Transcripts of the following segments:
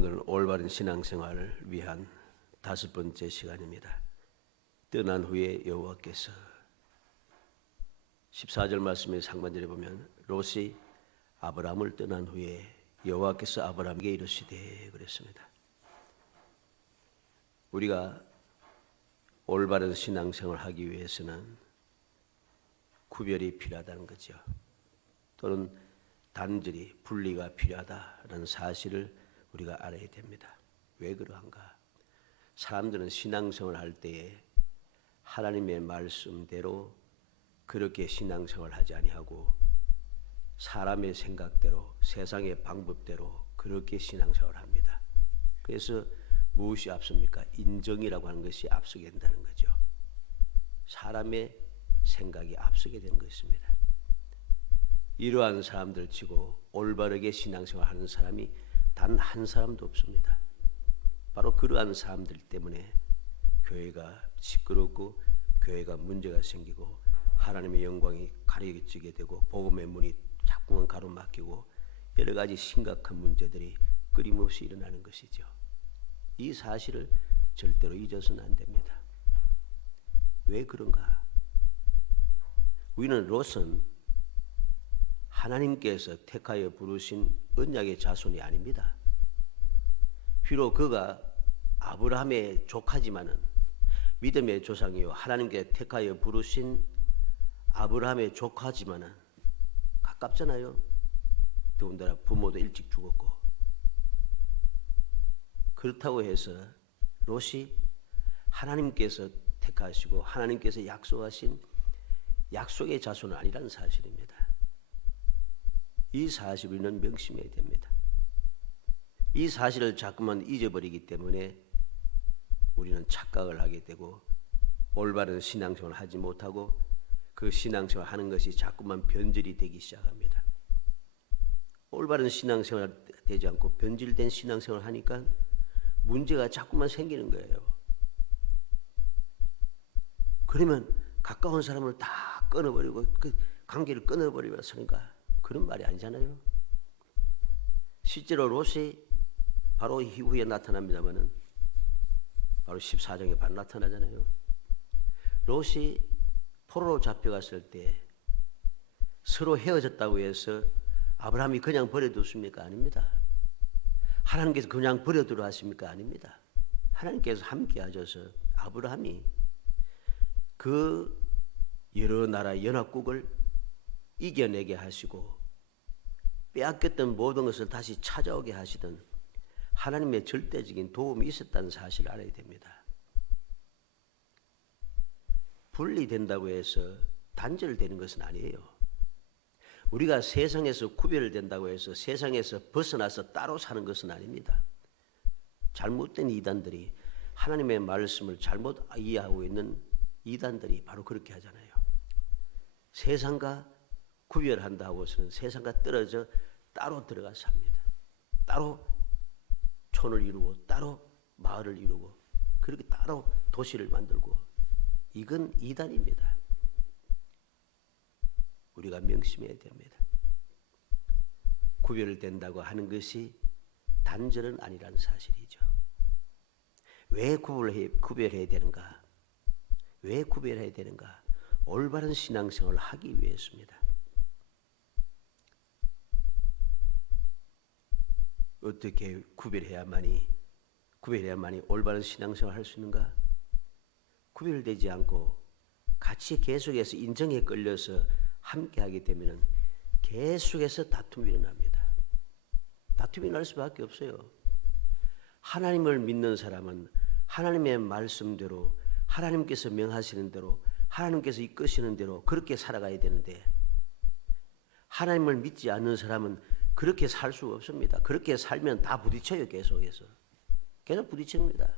오늘은 올바른 신앙생활을 위한 5번째 시간입니다. 떠난 후에 여호와께서 14절 말씀의 상반절에 보면 롯이 아브라함을 떠난 후에 여호와께서 아브라함에게 이르시되 그랬습니다. 우리가 올바른 신앙생활을 하기 위해서는 구별이 필요하다는 거죠. 또는 단절이 분리가 필요하다는 사실을 우리가 알아야 됩니다. 왜 그러한가? 사람들은 신앙생활을 할 때에 하나님의 말씀대로 그렇게 신앙생활을 하지 아니하고 사람의 생각대로 세상의 방법대로 그렇게 신앙생활을 합니다. 그래서 무엇이 앞섭니까? 인정이라고 하는 것이 앞서게 된다는 거죠. 사람의 생각이 앞서게 되는 것입니다. 이러한 사람들 치고 올바르게 신앙생활하는 사람이 단 한 사람도 없습니다. 바로 그러한 사람들 때문에 교회가 시끄럽고 교회가 문제가 생기고 하나님의 영광이 가려지게 되고 복음의 문이 자꾸만 가로막히고 여러 가지 심각한 문제들이 끊임없이 일어나는 것이죠. 이 사실을 절대로 잊어서는 안 됩니다. 왜 그런가? 우리는 롯은 하나님께서 택하여 부르신 언약의 자손이 아닙니다. 비록 그가 아브라함의 조카지만은 믿음의 조상이요 하나님께 택하여 부르신 아브라함의 조카지만은 가깝잖아요. 더군다나 부모도 일찍 죽었고. 그렇다고 해서 롯이 하나님께서 택하시고 하나님께서 약속하신 약속의 자손은 아니라는 사실입니다. 이 사실을 우리는 명심해야 됩니다. 이 사실을 자꾸만 잊어버리기 때문에 우리는 착각을 하게 되고 올바른 신앙생활을 하지 못하고 그 신앙생활을 하는 것이 자꾸만 변질이 되기 시작합니다. 올바른 신앙생활 되지 않고 변질된 신앙생활을 하니까 문제가 자꾸만 생기는 거예요. 그러면 가까운 사람을 다 끊어버리고 그 관계를 끊어버리면서니까 그런 말이 아니잖아요. 실제로 롯이 바로 이후에 나타납니다만은 바로 14장에 바로 나타나잖아요. 롯이 포로로 잡혀갔을 때 서로 헤어졌다고 해서 아브라함이 그냥 버려뒀습니까? 아닙니다. 하나님께서 그냥 버려두라 하십니까? 아닙니다. 하나님께서 함께 하셔서 아브라함이 그 여러 나라 연합국을 이겨내게 하시고 빼앗겼던 모든 것을 다시 찾아오게 하시던 하나님의 절대적인 도움이 있었다는 사실을 알아야 됩니다. 분리된다고 해서 단절되는 것은 아니에요. 우리가 세상에서 구별된다고 해서 세상에서 벗어나서 따로 사는 것은 아닙니다. 잘못된 이단들이 하나님의 말씀을 잘못 이해하고 있는 이단들이 바로 그렇게 하잖아요. 세상과 구별한다고 해서는 세상과 떨어져 따로 들어가 삽니다. 따로 촌을 이루고 따로 마을을 이루고 그렇게 따로 도시를 만들고 이건 이단입니다. 우리가 명심해야 됩니다. 구별된다고 하는 것이 단절은 아니라는 사실이죠. 왜 구별해야 되는가? 왜 구별해야 되는가? 올바른 신앙생활을 하기 위해서입니다. 어떻게 구별해야만이 올바른 신앙생활을 할 수 있는가? 구별되지 않고 같이 계속해서 인정에 끌려서 함께하게 되면 계속해서 다툼이 일어납니다. 다툼이 날 수밖에 없어요. 하나님을 믿는 사람은 하나님의 말씀대로 하나님께서 명하시는 대로 하나님께서 이끄시는 대로 그렇게 살아가야 되는데 하나님을 믿지 않는 사람은 그렇게 살 수 없습니다. 그렇게 살면 다 부딪혀요. 계속 부딪힙니다.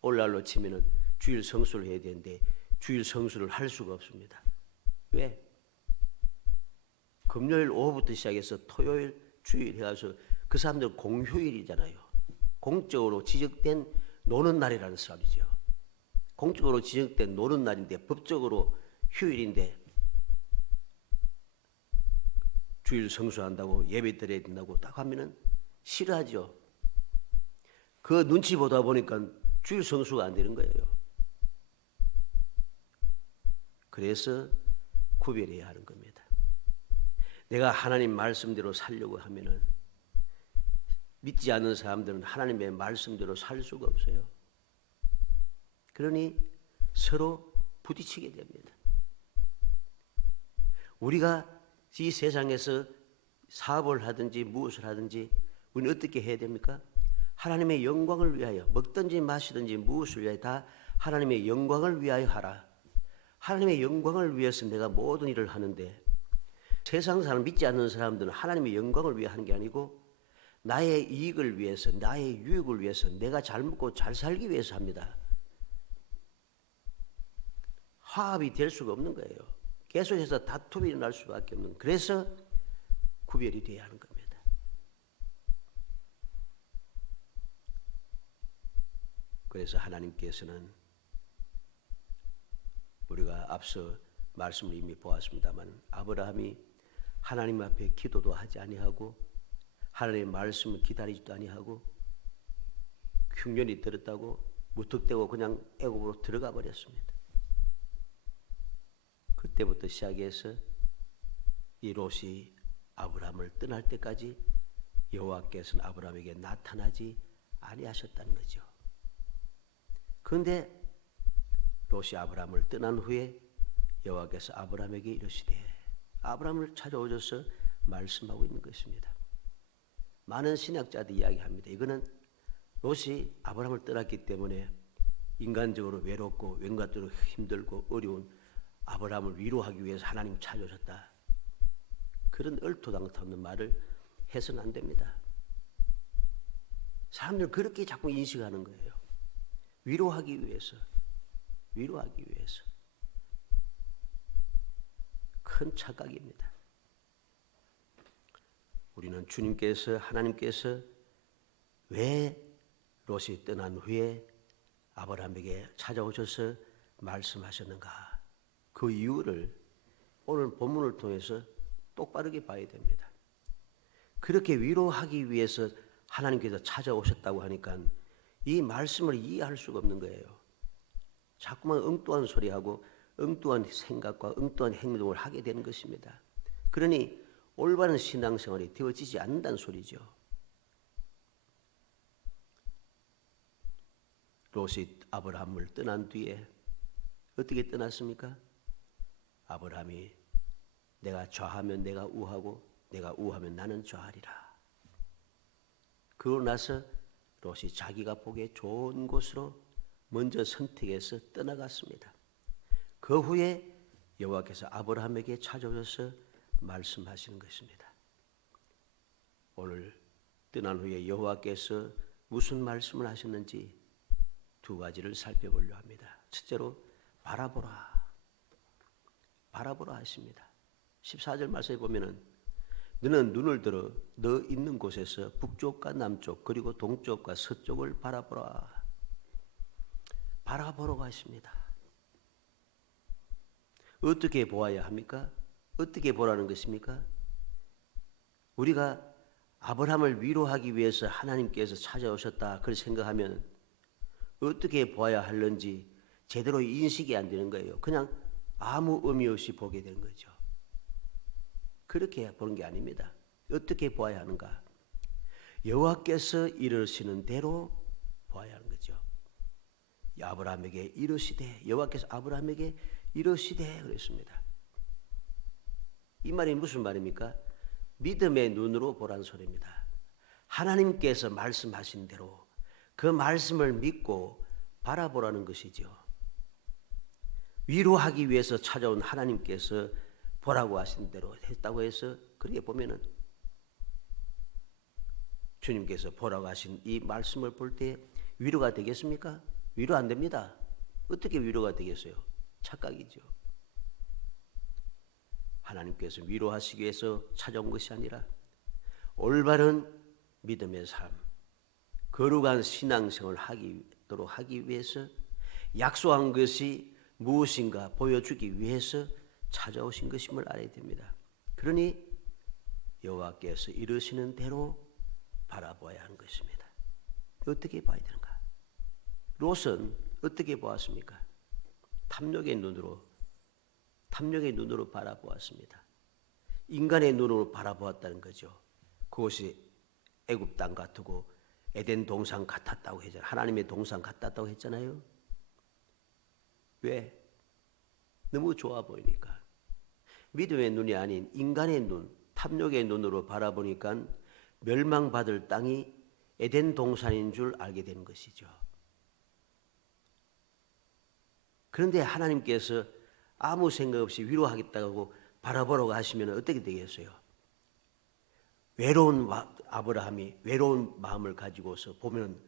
오늘날로 치면은 주일 성수를 해야 되는데 주일 성수를 할 수가 없습니다. 왜? 금요일 오후부터 시작해서 토요일, 주일 해가지고 그 사람들 공휴일이잖아요. 공적으로 지적된 노는 날이라는 사람이죠. 공적으로 지적된 노는 날인데 법적으로 휴일인데 주일 성수한다고 예배 드려야 된다고 딱 하면은 싫어하죠. 그 눈치 보다 보니까 주일 성수가 안 되는 거예요. 그래서 구별해야 하는 겁니다. 내가 하나님 말씀대로 살려고 하면은 믿지 않는 사람들은 하나님의 말씀대로 살 수가 없어요. 그러니 서로 부딪히게 됩니다. 우리가 이 세상에서 사업을 하든지 무엇을 하든지 우리는 어떻게 해야 됩니까? 하나님의 영광을 위하여 먹든지 마시든지 무엇을 위하여 다 하나님의 영광을 위하여 하라. 하나님의 영광을 위해서 내가 모든 일을 하는데 세상 사람 믿지 않는 사람들은 하나님의 영광을 위해 하는 게 아니고 나의 이익을 위해서 나의 유익을 위해서 내가 잘 먹고 잘 살기 위해서 합니다. 화합이 될 수가 없는 거예요. 계속해서 다툼이 일어날 수밖에 없는. 그래서 구별이 돼야 하는 겁니다. 그래서 하나님께서는 우리가 앞서 말씀을 이미 보았습니다만 아브라함이 하나님 앞에 기도도 하지 아니하고 하나님의 말씀을 기다리지도 아니하고 흉년이 들었다고 무턱대고 그냥 애굽으로 들어가 버렸습니다. 그때부터 시작해서 이 롯이 아브라함을 떠날 때까지 여호와께서는 아브라함에게 나타나지 아니하셨다는 거죠. 그런데 롯이 아브라함을 떠난 후에 여호와께서 아브라함에게 이르시되 아브라함을 찾아오셔서 말씀하고 있는 것입니다. 많은 신학자들이 이야기합니다. 이거는 롯이 아브라함을 떠났기 때문에 인간적으로 외롭고 왠가적으로 힘들고 어려운 아브라함을 위로하기 위해서 하나님 찾아오셨다. 그런 얼토당토 없는 말을 해서는 안 됩니다. 사람들은 그렇게 자꾸 인식하는 거예요. 위로하기 위해서. 위로하기 위해서. 큰 착각입니다. 우리는 주님께서 하나님께서 왜 롯이 떠난 후에 아브라함에게 찾아오셔서 말씀하셨는가? 그 이유를 오늘 본문을 통해서 똑바르게 봐야 됩니다. 그렇게 위로하기 위해서 하나님께서 찾아오셨다고 하니까 이 말씀을 이해할 수가 없는 거예요. 자꾸만 엉뚱한 소리하고 엉뚱한 생각과 엉뚱한 행동을 하게 되는 것입니다. 그러니 올바른 신앙생활이 되어지지 않는다는 소리죠. 롯이 아브라함을 떠난 뒤에 어떻게 떠났습니까? 아브라함이 내가 좌하면 내가 우하고 내가 우하면 나는 좌하리라. 그러고 나서 롯이 자기가 보기에 좋은 곳으로 먼저 선택해서 떠나갔습니다. 그 후에 여호와께서 아브라함에게 찾아오셔서 말씀하시는 것입니다. 오늘 떠난 후에 여호와께서 무슨 말씀을 하셨는지 두 가지를 살펴보려 합니다. 첫째로 바라보라. 바라보라 하십니다. 14절 말씀에 보면은 너는 눈을 들어 너 있는 곳에서 북쪽과 남쪽 그리고 동쪽과 서쪽을 바라보라. 바라보라고 하십니다. 어떻게 보아야 합니까? 어떻게 보라는 것입니까? 우리가 아브라함을 위로하기 위해서 하나님께서 찾아오셨다 그렇게 생각하면 어떻게 보아야 하는지 제대로 인식이 안 되는 거예요. 그냥 아무 의미 없이 보게 되는 거죠. 그렇게 보는 게 아닙니다. 어떻게 보아야 하는가? 여호와께서 이르시는 대로 보아야 하는 거죠. 아브라함에게 이르시되 여호와께서 아브라함에게 이르시되 그랬습니다. 이 말이 무슨 말입니까? 믿음의 눈으로 보라는 소리입니다. 하나님께서 말씀하신 대로 그 말씀을 믿고 바라보라는 것이죠. 위로하기 위해서 찾아온 하나님께서 보라고 하신 대로 했다고 해서 그렇게 보면은 주님께서 보라고 하신 이 말씀을 볼 때 위로가 되겠습니까? 위로 안 됩니다. 어떻게 위로가 되겠어요? 착각이죠. 하나님께서 위로하시기 위해서 찾아온 것이 아니라 올바른 믿음의 삶, 거룩한 신앙생활을 하기 위해서 약속한 것이 무엇인가 보여주기 위해서 찾아오신 것임을 알아야 됩니다. 그러니 여호와께서 이르시는 대로 바라보아야 하는 것입니다. 어떻게 봐야 되는가? 롯은 어떻게 보았습니까? 탐욕의 눈으로 바라보았습니다. 인간의 눈으로 바라보았다는 거죠. 그것이 애굽 땅 같고 에덴 동산 같았다고 했잖아요. 하나님의 동산 같았다고 했잖아요. 왜? 너무 좋아 보이니까. 믿음의 눈이 아닌 인간의 눈, 탐욕의 눈으로 바라보니까 멸망받을 땅이 에덴 동산인 줄 알게 되는 것이죠. 그런데 하나님께서 아무 생각 없이 위로하겠다고 바라보라고 하시면 어떻게 되겠어요? 외로운 아브라함이 외로운 마음을 가지고서 보면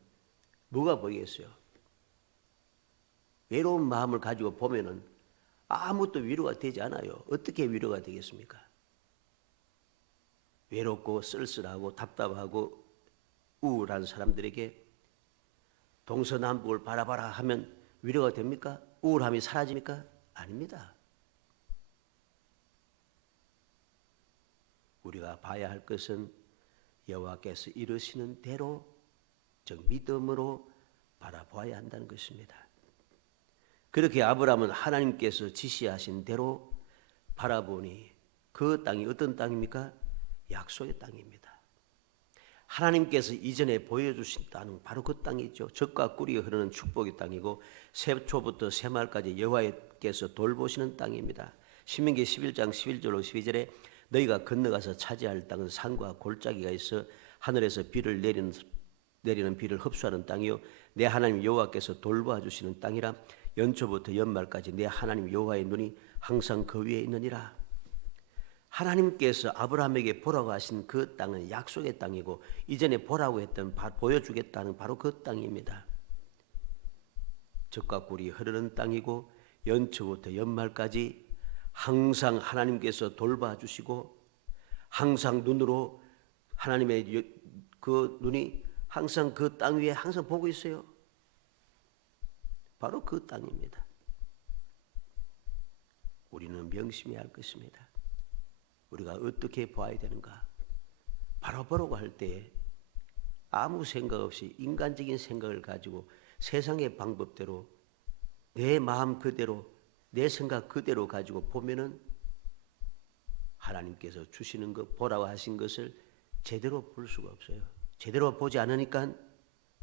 뭐가 보이겠어요? 외로운 마음을 가지고 보면은 아무것도 위로가 되지 않아요. 어떻게 위로가 되겠습니까? 외롭고 쓸쓸하고 답답하고 우울한 사람들에게 동서남북을 바라봐라 하면 위로가 됩니까? 우울함이 사라집니까? 아닙니다. 우리가 봐야 할 것은 여호와께서 이르시는 대로, 즉 믿음으로 바라보아야 한다는 것입니다. 그렇게 아브라함은 하나님께서 지시하신 대로 바라보니 그 땅이 어떤 땅입니까? 약속의 땅입니다. 하나님께서 이전에 보여주신 땅은 바로 그 땅이죠. 젖과 꿀이 흐르는 축복의 땅이고 새초부터 새말까지 여호와께서 돌보시는 땅입니다. 신명기 11장 11절로 12절에 너희가 건너가서 차지할 땅은 산과 골짜기가 있어 하늘에서 비를 내리는 비를 흡수하는 땅이요 내 하나님 여호와께서 돌보아 주시는 땅이라 연초부터 연말까지 내 하나님 여호와의 눈이 항상 그 위에 있느니라. 하나님께서 아브라함에게 보라고 하신 그 땅은 약속의 땅이고 이전에 보라고 했던 보여주겠다는 바로 그 땅입니다. 젖과 꿀이 흐르는 땅이고 연초부터 연말까지 항상 하나님께서 돌봐주시고 항상 눈으로 하나님의 그 눈이 항상 그 땅 위에 항상 보고 있어요. 바로 그 땅입니다. 우리는 명심해야 할 것입니다. 우리가 어떻게 봐야 되는가? 바라보라고 할 때 아무 생각 없이 인간적인 생각을 가지고 세상의 방법대로 내 마음 그대로 내 생각 그대로 가지고 보면은 하나님께서 주시는 것 보라고 하신 것을 제대로 볼 수가 없어요. 제대로 보지 않으니까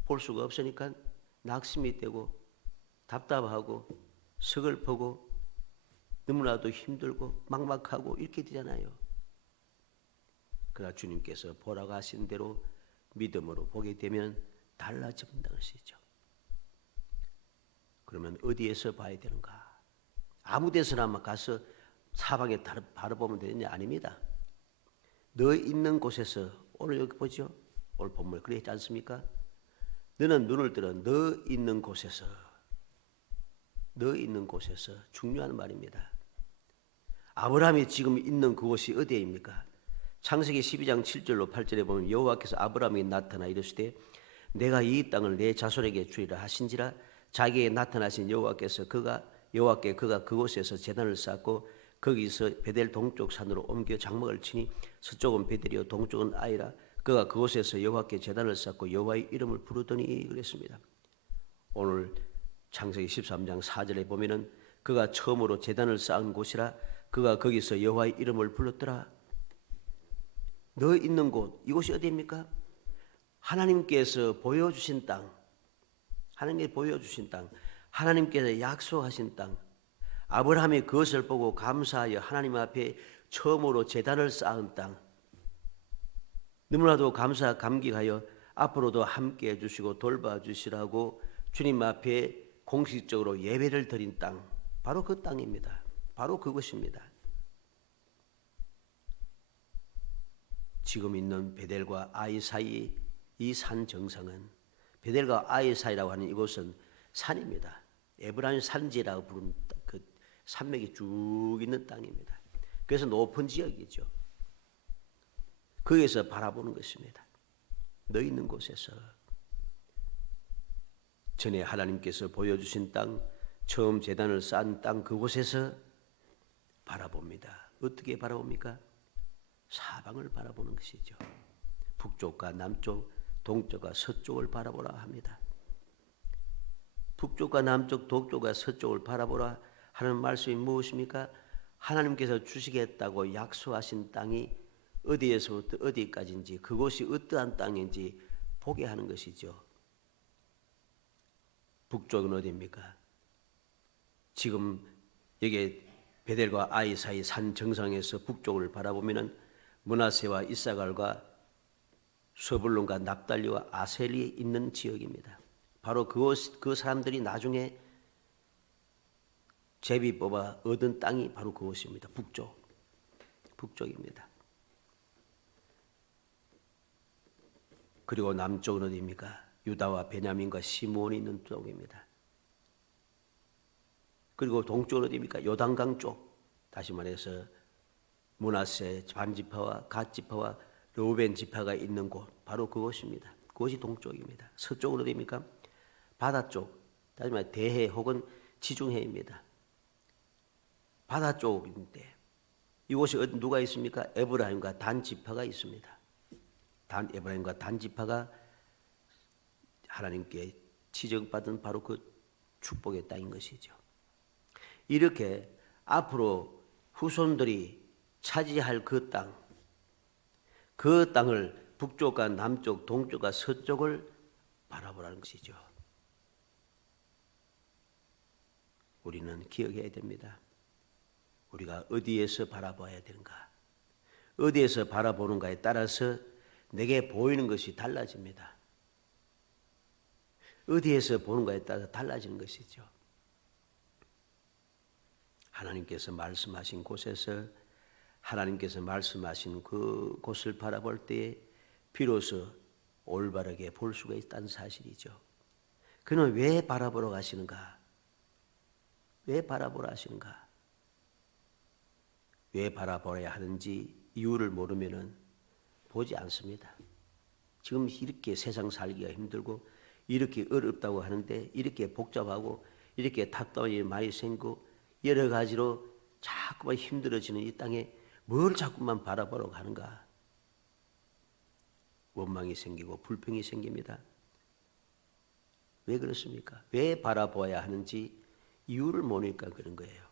볼 수가 없으니까 낙심이 되고 답답하고 서글프고 너무나도 힘들고 막막하고 이렇게 되잖아요. 그러나 주님께서 보라고 하신 대로 믿음으로 보게 되면 달라진다는 것이죠. 그러면 어디에서 봐야 되는가? 아무 데서나 가서 사방에 바라보면 되느냐? 아닙니다. 너 있는 곳에서 오늘 여기 보죠? 오늘 본문에 그랬지 않습니까? 너는 눈을 들어 너 있는 곳에서 중요한 말입니다. 아브라함이 지금 있는 그곳이 어디입니까? 창세기 12장 7절로 8절에 보면 여호와께서 아브라함에게 나타나 이르시되 내가 이 땅을 내 자손에게 주리라 하신지라 자기에게 나타나신 여호와께서 그가 그곳에서 제단을 쌓고 거기서 베델 동쪽 산으로 옮겨 장막을 치니 서쪽은 베델이요 동쪽은 아이라 그가 그곳에서 여호와께 제단을 쌓고 여호와의 이름을 부르더니 그랬습니다. 오늘 창세기 13장 4절에 보면은 그가 처음으로 제단을 쌓은 곳이라 그가 거기서 여호와의 이름을 불렀더라. 너 있는 곳 이곳이 어디입니까? 하나님께서 보여주신 땅, 하나님께서 약속하신 땅, 아브라함이 그것을 보고 감사하여 하나님 앞에 처음으로 제단을 쌓은 땅, 너무나도 감격하여 앞으로도 함께해 주시고 돌봐주시라고 주님 앞에 공식적으로 예배를 드린 땅, 바로 그 땅입니다. 바로 그것입니다. 지금 있는 베델과 아이 사이 이 산 정상은 베델과 아이 사이라고 하는 이곳은 산입니다. 에브라임 산지라고 부르는 그 산맥이 쭉 있는 땅입니다. 그래서 높은 지역이죠. 거기에서 바라보는 것입니다. 너 있는 곳에서 전에 하나님께서 보여주신 땅, 처음 제단을 쌓은 땅 그곳에서 바라봅니다. 어떻게 바라봅니까? 사방을 바라보는 것이죠. 북쪽과 남쪽, 동쪽과 서쪽을 바라보라 합니다. 북쪽과 남쪽, 동쪽과 서쪽을 바라보라 하는 말씀이 무엇입니까? 하나님께서 주시겠다고 약속하신 땅이 어디에서부터 어디까지인지, 그곳이 어떠한 땅인지 보게 하는 것이죠. 북쪽은 어디입니까? 지금 여기 베델과 아이 사이 산 정상에서 북쪽을 바라보면은 므낫세와 이사갈과 스불론과 납달리와 아셀이 있는 지역입니다. 바로 그 사람들이 나중에 제비 뽑아 얻은 땅이 바로 그곳입니다. 북쪽입니다. 그리고 남쪽은 어디입니까? 유다와 베냐민과 시므온이 있는 쪽입니다. 그리고 동쪽은 어디입니까? 요단강 쪽. 다시 말해서 므낫세 반지파와 갓지파와 르우벤 지파가 있는 곳, 바로 그곳입니다. 그곳이 동쪽입니다. 서쪽은 어디입니까? 바다 쪽, 다시 말해 대해 혹은 지중해입니다. 바다 쪽인데 이곳에 누가 있습니까? 에브라임과 단 지파가 있습니다. 에브라임과 단 지파가 하나님께 지정받은 바로 그 축복의 땅인 것이죠. 이렇게 앞으로 후손들이 차지할 그 땅을 북쪽과 남쪽, 동쪽과 서쪽을 바라보라는 것이죠. 우리는 기억해야 됩니다. 우리가 어디에서 바라봐야 되는가? 어디에서 바라보는가에 따라서 내게 보이는 것이 달라집니다. 어디에서 보는가에 따라서 달라지는 것이죠. 하나님께서 말씀하신 곳에서 하나님께서 말씀하신 그 곳을 바라볼 때에 비로소 올바르게 볼 수가 있다는 사실이죠. 그는 왜 바라보러 가시는가? 왜 바라보러 하시는가? 왜 바라보아야 하는지 이유를 모르면은 보지 않습니다. 지금 이렇게 세상 살기가 힘들고 이렇게 어렵다고 하는데 이렇게 복잡하고 이렇게 답답함이 많이 생기고 여러 가지로 자꾸만 힘들어지는 이 땅에 뭘 자꾸만 바라보러 가는가? 원망이 생기고 불평이 생깁니다. 왜 그렇습니까? 왜 바라보아야 하는지 이유를 모르니까 그런 거예요.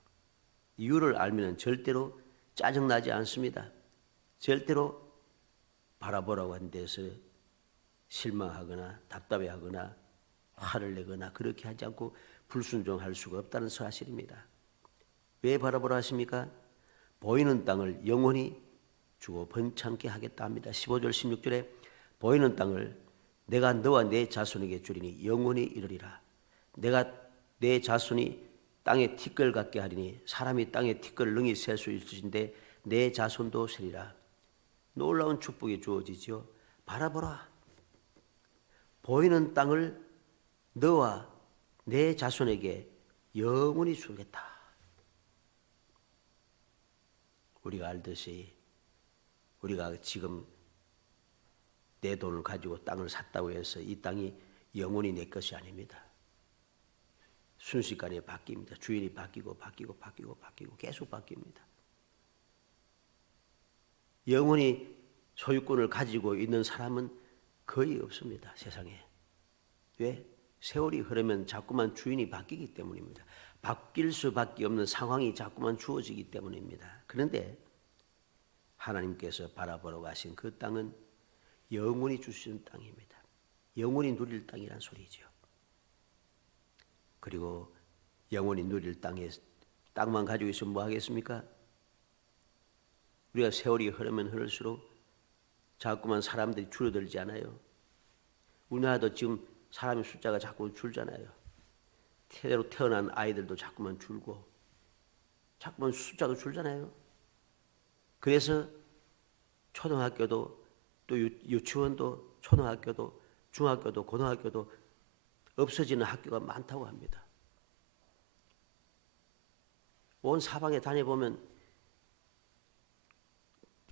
이유를 알면 절대로 짜증나지 않습니다. 절대로 바라보라고 한 데서 실망하거나 답답해하거나 화를 내거나 그렇게 하지 않고 불순종할 수가 없다는 사실입니다. 왜 바라보라 하십니까? 보이는 땅을 영원히 주고 번창케 하겠다 합니다. 15절 16절에 보이는 땅을 내가 너와 내 자손에게 주리니 영원히 이르리라. 내가 내 자손이 땅에 티끌 같게 하리니 사람이 땅에 티끌을 능히 셀 수 있으신데 내 자손도 세리라. 놀라운 축복이 주어지죠. 바라보라. 보이는 땅을 너와 내 자손에게 영원히 주겠다. 우리가 알듯이 우리가 지금 내 돈을 가지고 땅을 샀다고 해서 이 땅이 영원히 내 것이 아닙니다. 순식간에 바뀝니다. 주인이 바뀌고 계속 바뀝니다. 영원히 소유권을 가지고 있는 사람은 거의 없습니다. 세상에. 왜? 세월이 흐르면 자꾸만 주인이 바뀌기 때문입니다. 바뀔 수밖에 없는 상황이 자꾸만 주어지기 때문입니다. 그런데 하나님께서 바라보러 가신 그 땅은 영원히 주시는 땅입니다. 영원히 누릴 땅이란 소리죠. 그리고 영원히 누릴 땅만 가지고 있으면 뭐 하겠습니까? 우리가 세월이 흐르면 흐를수록 자꾸만 사람들이 줄어들지 않아요? 우리나라도 지금 사람의 숫자가 자꾸 줄잖아요. 새로 태어난 아이들도 자꾸만 줄고 자꾸만 숫자가 줄잖아요. 그래서 초등학교도 또 유치원도 초등학교도 중학교도 고등학교도 없어지는 학교가 많다고 합니다. 온 사방에 다녀보면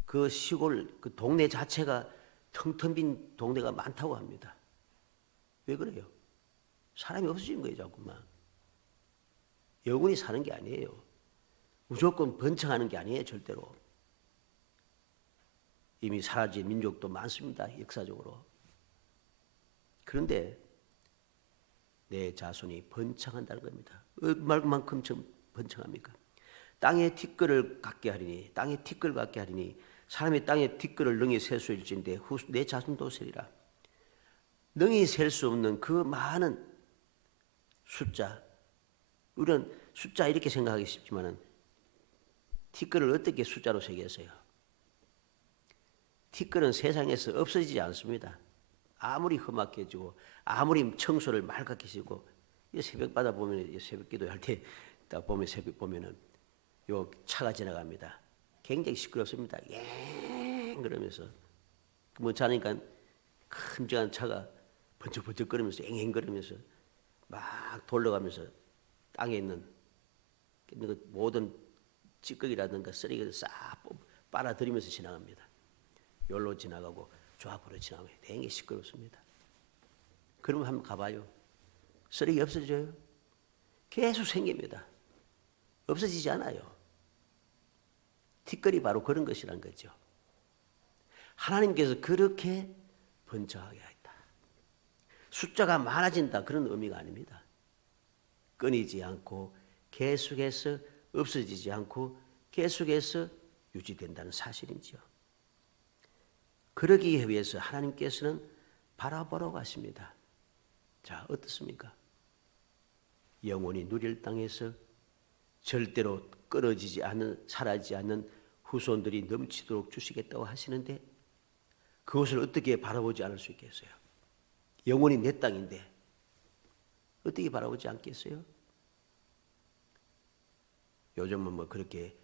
그 시골, 그 동네 자체가 텅텅 빈 동네가 많다고 합니다. 왜 그래요? 사람이 없어진 거예요, 자꾸만. 영원히 사는 게 아니에요. 무조건 번창하는 게 아니에요, 절대로. 이미 사라진 민족도 많습니다, 역사적으로. 그런데 내 자손이 번창한다는 겁니다. 얼마만큼 번창합니까? 땅에 티끌을 갖게 하리니, 땅에 티끌 갖게 하리니, 사람이 땅에 티끌을 능히 셀 수 있을진데 내 자손도 세리라. 능히 셀 수 없는 그 많은 숫자, 우리는 숫자 이렇게 생각하기 쉽지만은 티끌을 어떻게 숫자로 새겼어요? 티끌은 세상에서 없어지지 않습니다. 아무리 험악해지고 아무리 청소를 맑게 시고 새벽바다 보면 새벽 기도할 때 딱 보면 새벽 보면은 요 차가 지나갑니다. 굉장히 시끄럽습니다. 예 그러면서 뭐 자니까 큼직한 차가 번쩍번쩍거리면서 앵앵거리면서 막 돌려가면서 땅에 있는 모든 찌꺼기라든가 쓰레기를 싹 빨아들이면서 지나갑니다. 여기로 지나가고 저 앞으로 지나가면 되게 시끄럽습니다. 그러면 한번 가봐요. 쓰레기 없어져요? 계속 생깁니다. 없어지지 않아요. 티끌이 바로 그런 것이란 거죠. 하나님께서 그렇게 번창하게 하였다. 숫자가 많아진다 그런 의미가 아닙니다. 끊이지 않고 계속해서 없어지지 않고 계속해서 유지된다는 사실이지요. 그러기 위해서 하나님께서는 바라보라고 하십니다. 자, 어떻습니까? 영원히 누릴 땅에서 절대로 끊어지지 않는, 사라지지 않는 후손들이 넘치도록 주시겠다고 하시는데 그것을 어떻게 바라보지 않을 수 있겠어요? 영원히 내 땅인데 어떻게 바라보지 않겠어요? 요즘은 뭐 그렇게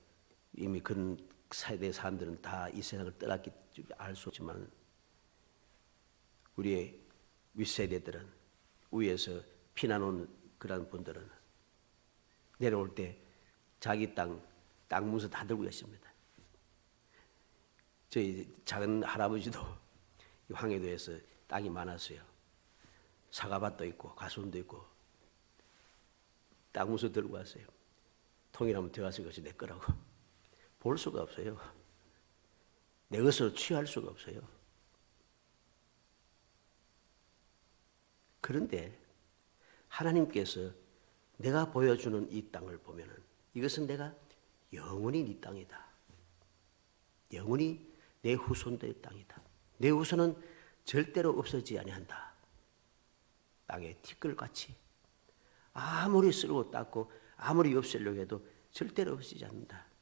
이미 그런 세대 사람들은 다 이 세상을 떠났기 때문에 알 수 없지만 우리의 윗세대들은 위에서 피난 온 그런 분들은 내려올 때 자기 땅 문서 다 들고 계십니다. 저희 작은 할아버지도 황해도에서 땅이 많았어요. 사과밭도 있고 가수원도 있고 땅 문서 들고 왔어요. 통일하면 들어가서 그것이 내 거라고. 볼 수가 없어요. 내 것으로 취할 수가 없어요. 그런데 하나님께서 내가 보여주는 이 땅을 보면은 이것은 내가 영원히 네 땅이다. 영원히 내 후손들의 땅이다. 내 후손은 절대로 없어지지 아니한다. 땅에 티끌같이 아무리 쓸고 닦고 아무리 없애려고 해도 절대로 없어지지 않는다.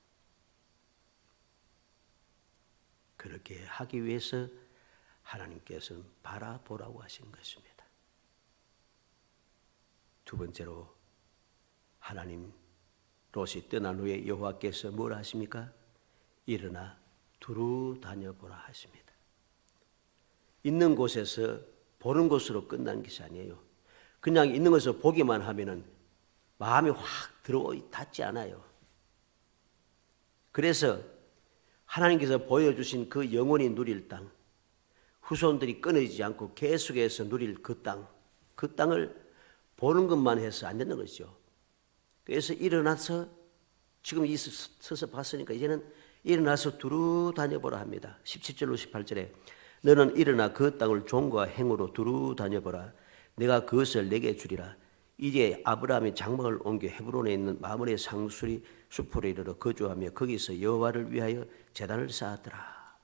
그렇게 하기 위해서 하나님께서는 바라보라고 하신 것입니다. 두 번째로 하나님 롯이 떠난 후에 여호와께서 뭘 하십니까? 일어나 두루 다녀보라 하십니다. 있는 곳에서 보는 것으로 끝난 것이 아니에요. 그냥 있는 것을 보기만 하면은 마음이 확 닿지 않아요. 그래서 하나님께서 보여주신 그 영원히 누릴 땅, 후손들이 끊어지지 않고 계속해서 누릴 그 땅을 보는 것만 해서 안 되는 거죠. 그래서 일어나서 지금 서서 봤으니까 이제는 일어나서 두루 다녀보라 합니다. 17절로 18절에 너는 일어나 그 땅을 종과 행으로 두루 다녀보라. 내가 그것을 내게 주리라. 이제 아브라함이 장막을 옮겨 헤브론에 있는 마므레 상수리 숲으로 이르러 거주하며 거기서 여호와를 위하여 제단을 쌓았더라.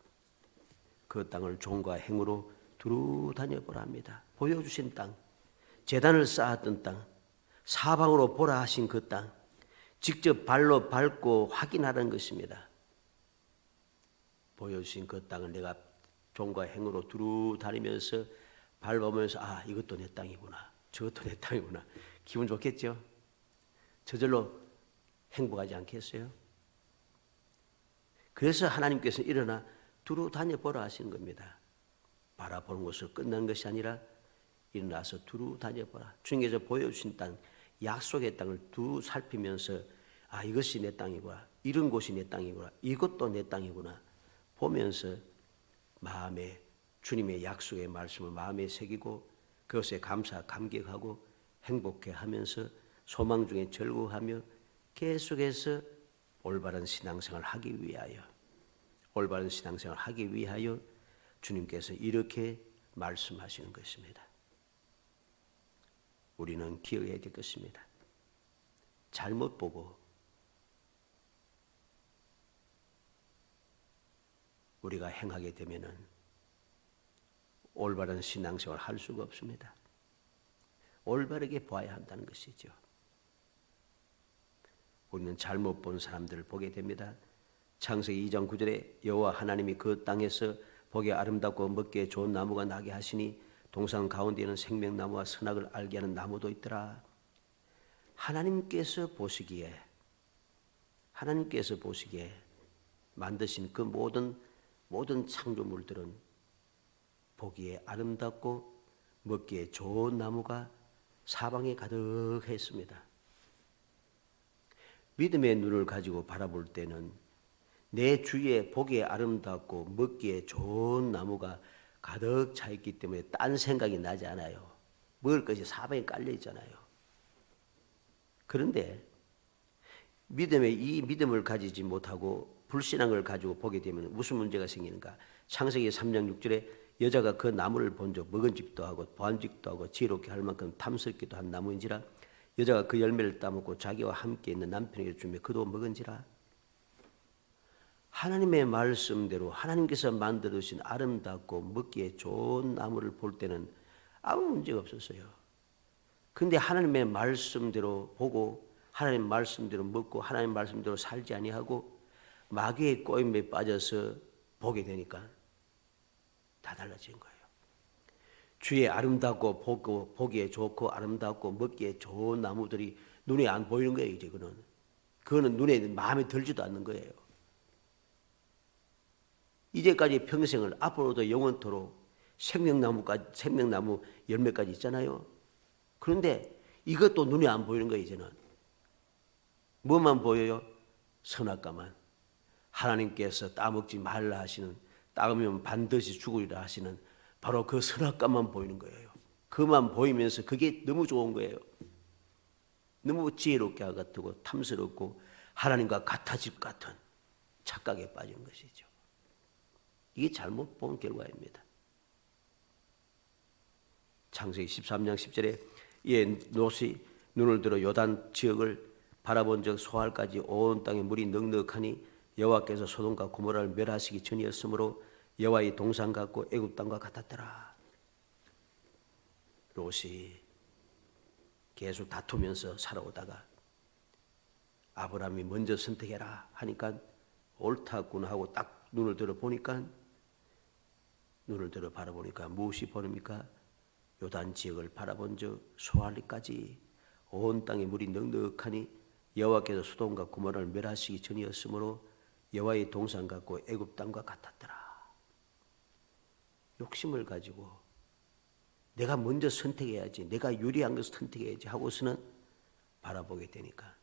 그 땅을 종과 행으로 두루 다녀보라 합니다. 보여주신 땅, 제단을 쌓았던 땅, 사방으로 보라 하신 그 땅, 직접 발로 밟고 확인하라는 것입니다. 보여주신 그 땅을 내가 종과 행으로 두루 다니면서 밟으면서 아 이것도 내 땅이구나, 저것도 내 땅이구나. 기분 좋겠죠? 저절로 행복하지 않겠어요? 그래서 하나님께서 일어나 두루 다녀보라 하시는 겁니다. 바라보는 것으로 끝난 것이 아니라 일어나서 두루 다녀보라. 주님께서 보여주신 땅, 약속의 땅을 두루 살피면서 아 이것이 내 땅이구나, 이런 곳이 내 땅이구나, 이것도 내 땅이구나 보면서 마음에 주님의 약속의 말씀을 마음에 새기고 그것에 감격하고 행복해하면서 소망 중에 즐거워하며 계속해서 올바른 신앙생활을 하기 위하여 주님께서 이렇게 말씀하시는 것입니다. 우리는 기억해야 될 것입니다. 잘못 보고 우리가 행하게 되면은 올바른 신앙생활을 할 수가 없습니다. 올바르게 봐야 한다는 것이죠. 우리는 잘못 본 사람들을 보게 됩니다. 창세기 2장 9절에 여호와 하나님이 그 땅에서 보기 아름답고 먹기에 좋은 나무가 나게 하시니 동산 가운데에는 생명나무와 선악을 알게 하는 나무도 있더라. 하나님께서 보시기에 만드신 그 모든 창조물들은 보기에 아름답고 먹기에 좋은 나무가 사방에 가득했습니다. 믿음의 눈을 가지고 바라볼 때는 내 주위에 보기에 아름답고 먹기에 좋은 나무가 가득 차 있기 때문에 딴 생각이 나지 않아요. 먹을 것이 사방에 깔려 있잖아요. 그런데 이 믿음을 가지지 못하고 불신앙을 가지고 보게 되면 무슨 문제가 생기는가? 창세기 3장 6절에 여자가 그 나무를 본즉 먹은직도 하고 보안직도 하고 지혜롭게 할 만큼 탐스럽기도 한 나무인지라 여자가 그 열매를 따먹고 자기와 함께 있는 남편에게 주며 그도 먹은지라. 하나님의 말씀대로 하나님께서 만들어주신 아름답고 먹기에 좋은 나무를 볼 때는 아무 문제가 없었어요. 그런데 하나님의 말씀대로 보고 하나님 말씀대로 먹고 하나님 말씀대로 살지 아니하고 마귀의 꼬임에 빠져서 보게 되니까 다 달라진 거예요. 주의 아름답고 보기에 좋고 아름답고 먹기에 좋은 나무들이 눈에 안 보이는 거예요. 이제 그거는 눈에 마음에 들지도 않는 거예요. 이제까지 평생을 앞으로도 영원토록 생명나무 열매까지 있잖아요. 그런데 이것도 눈에 안 보이는 거예요. 이제는 뭐만 보여요? 선악과만. 하나님께서 따먹지 말라 하시는, 따먹으면 반드시 죽으리라 하시는 바로 그 선악과만 보이는 거예요. 그만 보이면서 그게 너무 좋은 거예요. 너무 지혜롭게 같고 탐스럽고 하나님과 같아질 것 같은 착각에 빠지는 것이죠. 이게 잘못 본 결과입니다. 창세기 13장 10절에 이에 롯이 눈을 들어 요단 지역을 바라본 적 소알까지 온 땅에 물이 넉넉하니 여호와께서 소돔과 고모라를 멸하시기 전이었으므로 여호와의 동산 같고 애굽 땅과 같았더라. 롯이 계속 다투면서 살아오다가 아브라함이 먼저 선택해라 하니까 옳다구나 하고 딱 눈을 들어 바라보니까 무엇이 보입니까? 요단 지역을 바라본 적 소알리까지 온 땅에 물이 넉넉하니 여호와께서 소돔과 고모라를 멸하시기 전이었으므로 여호와의 동산 같고 애굽 땅과 같았더라. 욕심을 가지고 내가 먼저 선택해야지, 내가 유리한 것을 선택해야지 하고서는 바라보게 되니까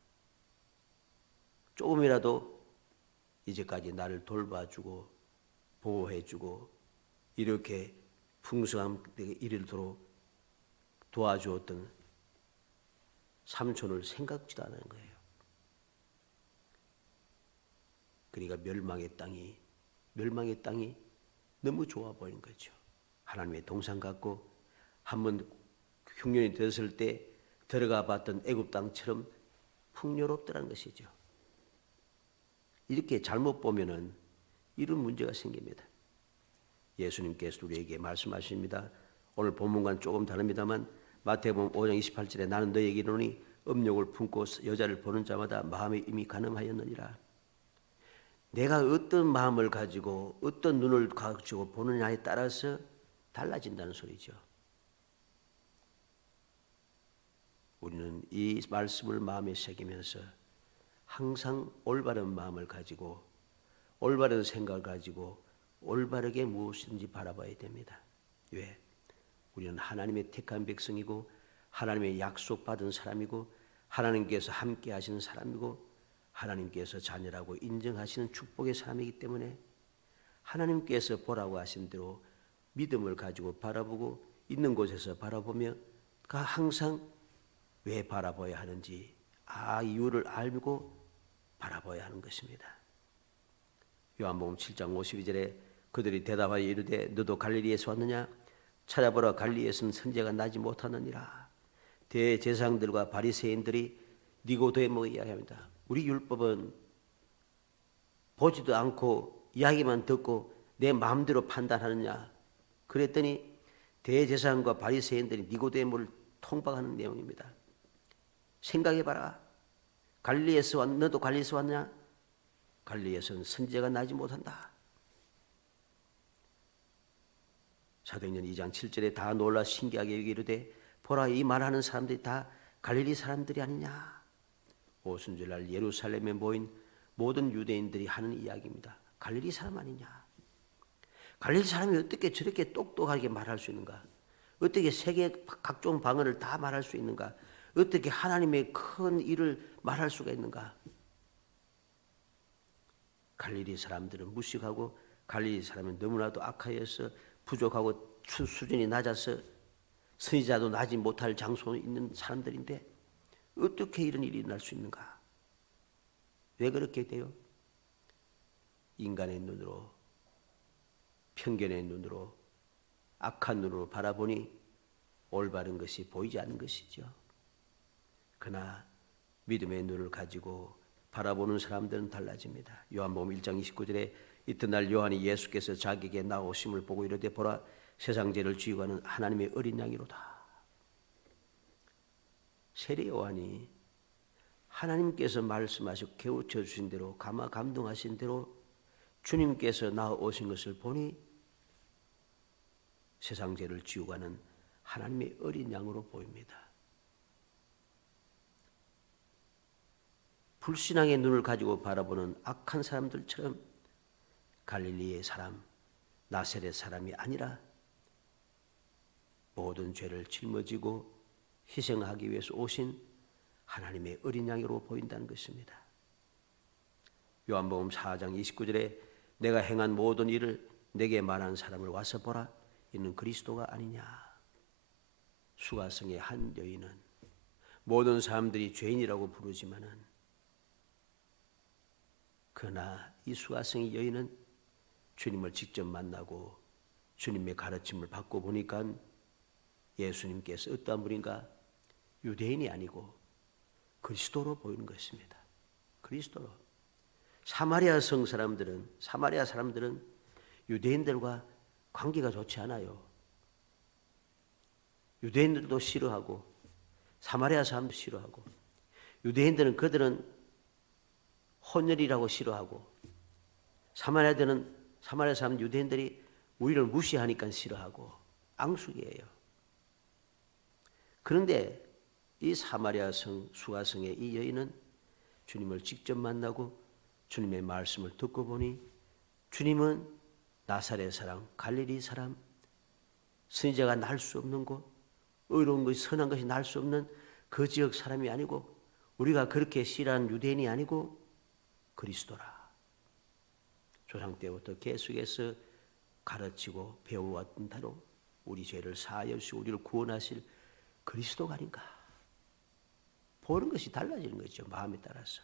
조금이라도 이제까지 나를 돌봐주고 보호해주고 이렇게 풍성함 이르도록 도와주었던 삼촌을 생각지도 않은 거예요. 그러니까 멸망의 땅이 너무 좋아 보이는 거죠. 하나님의 동산 같고 한번 흉년이 되었을 때 들어가 봤던 애굽 땅처럼 풍요롭더라는 것이죠. 이렇게 잘못 보면은 이런 문제가 생깁니다. 예수님께서 우리에게 말씀하십니다. 오늘 본문과는 조금 다릅니다만 마태복음 5장 28절에 나는 너에게 이르노니 음욕을 품고 여자를 보는 자마다 마음에 이미 간음하였느니라. 내가 어떤 마음을 가지고 어떤 눈을 가지고 보느냐에 따라서 달라진다는 소리죠. 우리는 이 말씀을 마음에 새기면서 항상 올바른 마음을 가지고 올바른 생각을 가지고 올바르게 무엇인지 바라봐야 됩니다. 왜? 우리는 하나님의 택한 백성이고 하나님의 약속받은 사람이고 하나님께서 함께 하시는 사람이고 하나님께서 자녀라고 인정하시는 축복의 사람이기 때문에 하나님께서 보라고 하신 대로 믿음을 가지고 바라보고 있는 곳에서 바라보며 항상 왜 바라봐야 하는지 이유를 알고 바라봐야 하는 것입니다. 요한복음 7장 52절에 그들이 대답하여 이르되 너도 갈릴리에서 왔느냐? 찾아보라 갈릴리에서는 선지자가 나지 못하느니라. 대제사장들과 바리새인들이 니고데모에 이야기합니다. 우리 율법은 보지도 않고 이야기만 듣고 내 마음대로 판단하느냐. 그랬더니 대제사장과 바리새인들이 니고데모를 통박하는 내용입니다. 생각해봐라. 갈릴리에서 너도 갈릴리에서 왔냐? 갈릴리에서는 선지자가 나지 못한다. 사도행전 2장 7절에 다 놀라 신기하게 여기르되 보라, 이 말하는 사람들이 다 갈릴리 사람들이 아니냐. 오순절날 예루살렘에 모인 모든 유대인들이 하는 이야기입니다. 갈릴리 사람 아니냐. 갈릴리 사람이 어떻게 저렇게 똑똑하게 말할 수 있는가? 어떻게 세계 각종 방언을 다 말할 수 있는가? 어떻게 하나님의 큰 일을 말할 수가 있는가? 갈릴리 사람들은 무식하고 갈릴리 사람은 너무나도 악하여서 부족하고 수준이 낮아서 선지자도 나지 못할 장소에 있는 사람들인데 어떻게 이런 일이 일어날 수 있는가? 왜 그렇게 돼요? 인간의 눈으로, 편견의 눈으로, 악한 눈으로 바라보니 올바른 것이 보이지 않는 것이죠. 그러나 믿음의 눈을 가지고 바라보는 사람들은 달라집니다. 요한복음 1장 29절에 이튿날 요한이 예수께서 자기에게 나오심을 보고 이르되 보라, 세상 죄를 지우고 가는 하나님의 어린 양이로다. 세례 요한이 하나님께서 말씀하시고 깨우쳐 주신 대로 감화 감동하신 대로 주님께서 나오신 것을 보니 세상 죄를 지우고 가는 하나님의 어린 양으로 보입니다. 불신앙의 눈을 가지고 바라보는 악한 사람들처럼 갈릴리의 사람, 나사렛 사람이 아니라 모든 죄를 짊어지고 희생하기 위해서 오신 하나님의 어린 양으로 보인다는 것입니다. 요한복음 4장 29절에 내가 행한 모든 일을 내게 말한 사람을 와서 보라, 이는 그리스도가 아니냐. 수가성의 한 여인은 모든 사람들이 죄인이라고 부르지만은 그러나 이 수가성의 여인은 주님을 직접 만나고 주님의 가르침을 받고 보니까 예수님께서 어떠한 분인가? 유대인이 아니고 그리스도로 보이는 것입니다. 그리스도로. 사마리아 사람들은 유대인들과 관계가 좋지 않아요. 유대인들도 싫어하고 사마리아 사람도 싫어하고 유대인들은 그들은 혼혈이라고 싫어하고 사마리아 사람 유대인들이 우리를 무시하니까 싫어하고 앙숙이에요. 그런데 이 사마리아 성 수가성의 이 여인은 주님을 직접 만나고 주님의 말씀을 듣고 보니 주님은 나사렛 사람, 갈릴리 사람, 선지자가 날 수 없는 곳, 의로운 것이 선한 것이 날 수 없는 그 지역 사람이 아니고 우리가 그렇게 싫어하는 유대인이 아니고 그리스도라. 조상 때부터 계속해서 가르치고 배워왔던 대로 우리 죄를 사하여 주시고 우리를 구원하실 그리스도가 아닌가. 보는 것이 달라지는 거죠. 마음에 따라서.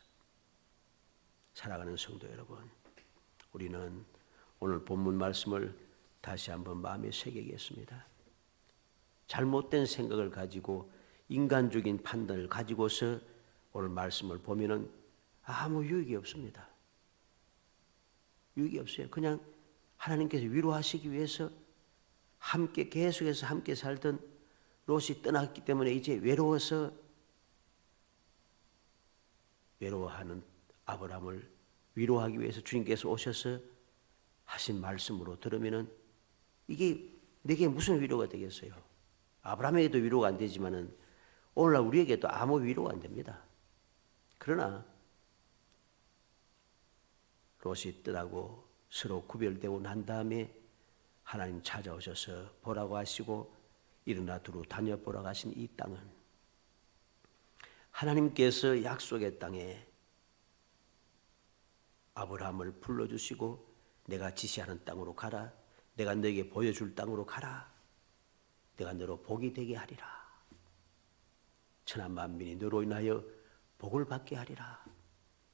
살아가는 성도 여러분, 우리는 오늘 본문 말씀을 다시 한번 마음에 새기겠습니다. 잘못된 생각을 가지고 인간적인 판단을 가지고서 오늘 말씀을 보면은 아무 유익이 없습니다. 유익이 없어요. 그냥 하나님께서 위로하시기 위해서 함께 계속해서 함께 살던 롯이 떠났기 때문에 이제 외로워하는 아브라함을 위로하기 위해서 주님께서 오셔서 하신 말씀으로 들으면은 이게 내게 무슨 위로가 되겠어요? 아브라함에게도 위로가 안 되지만은 오늘날 우리에게도 아무 위로가 안 됩니다. 그러나 롯이 떠나고 서로 구별되고 난 다음에 하나님 찾아오셔서 보라고 하시고 일어나 두루 다녀보라고 하신 이 땅은 하나님께서 약속의 땅에 아브라함을 불러주시고 내가 지시하는 땅으로 가라. 내가 너에게 보여줄 땅으로 가라. 내가 너로 복이 되게 하리라. 천하 만민이 너로 인하여 복을 받게 하리라.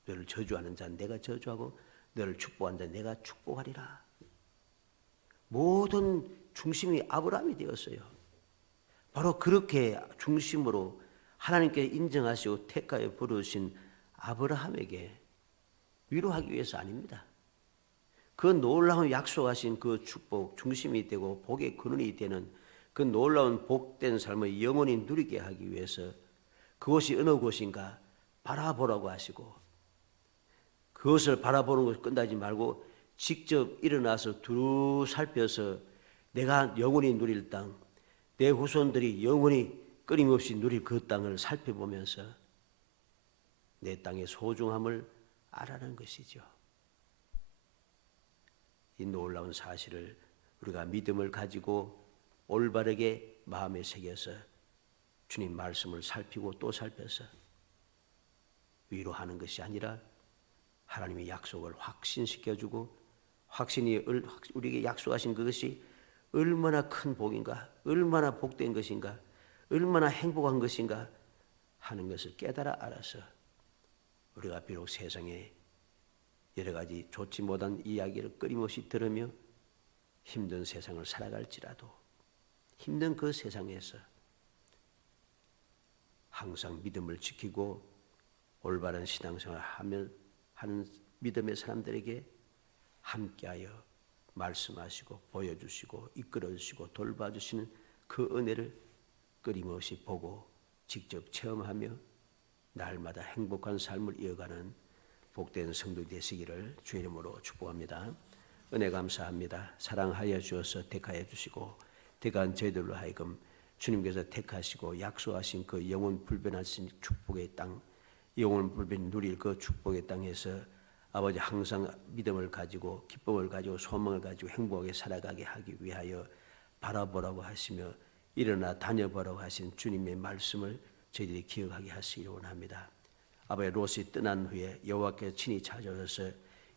너를 저주하는 자는 내가 저주하고 너를 축복하는 자는 내가 축복하리라. 모든 중심이 아브라함이 되었어요. 바로 그렇게 중심으로 하나님께 인정하시고 택하여 부르신 아브라함에게 위로하기 위해서 아닙니다. 그 놀라운 약속하신 그 축복 중심이 되고 복의 근원이 되는 그 놀라운 복된 삶을 영원히 누리게 하기 위해서 그곳이 어느 곳인가 바라보라고 하시고, 그것을 바라보는 것을 끝나지 말고 직접 일어나서 두루 살펴서 내가 영원히 누릴 땅, 내 후손들이 영원히 끊임없이 누릴 그 땅을 살펴보면서 내 땅의 소중함을 알아는 것이죠. 이 놀라운 사실을 우리가 믿음을 가지고 올바르게 마음에 새겨서 주님 말씀을 살피고 또 살펴서 위로하는 것이 아니라 하나님의 약속을 확신시켜주고, 확신이 우리에게 약속하신 그것이 얼마나 큰 복인가, 얼마나 복된 것인가, 얼마나 행복한 것인가 하는 것을 깨달아 알아서 우리가 비록 세상에 여러 가지 좋지 못한 이야기를 끊임없이 들으며 힘든 세상을 살아갈지라도 힘든 그 세상에서 항상 믿음을 지키고 올바른 신앙생활을 하는 믿음의 사람들에게 함께하여 말씀하시고 보여주시고 이끌어주시고 돌봐주시는 그 은혜를 끊임없이 보고 직접 체험하며 날마다 행복한 삶을 이어가는 복된 성도 되시기를 주의 이름으로 축복합니다. 은혜 감사합니다. 사랑하여 주어서 택하여 주시고 택한 저희들로 하여금 주님께서 택하시고 약속하신 그 영원 불변하신 축복의 땅, 영원 불변 누릴 그 축복의 땅에서 아버지 항상 믿음을 가지고 기쁨을 가지고 소망을 가지고 행복하게 살아가게 하기 위하여 바라보라고 하시며 일어나 다녀보라고 하신 주님의 말씀을 저희들이 기억하게 하시기를 원합니다. 아버지 롯이 떠난 후에 여호와께서 친히 찾아오셔서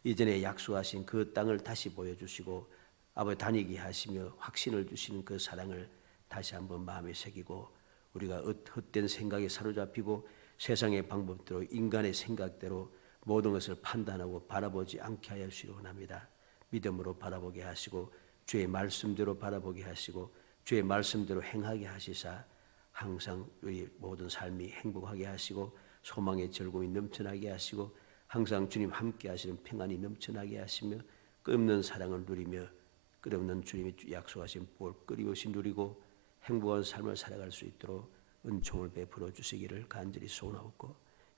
이전에 약속하신 그 땅을 다시 보여주시고 아버지 다니게 하시며 확신을 주시는 그 사랑을 다시 한번 마음에 새기고 우리가 헛된 생각에 사로잡히고 세상의 방법대로 인간의 생각대로 모든 것을 판단하고 바라보지 않게 하여 주시기 원합니다. 믿음으로 바라보게 하시고 주의 말씀대로 바라보게 하시고 주의 말씀대로 행하게 하시사 항상 우리 모든 삶이 행복하게 하시고 소망의 즐거움이 넘쳐나게 하시고 항상 주님 함께 하시는 평안이 넘쳐나게 하시며 끝없는 사랑을 누리며 끝없는 주님이 약속하신 복을 끊임없이 누리고 행복한 삶을 살아갈 수 있도록 은총을 베풀어 주시기를 간절히 소원하옵고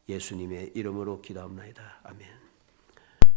예수님의 이름으로 기도합나이다. 아멘.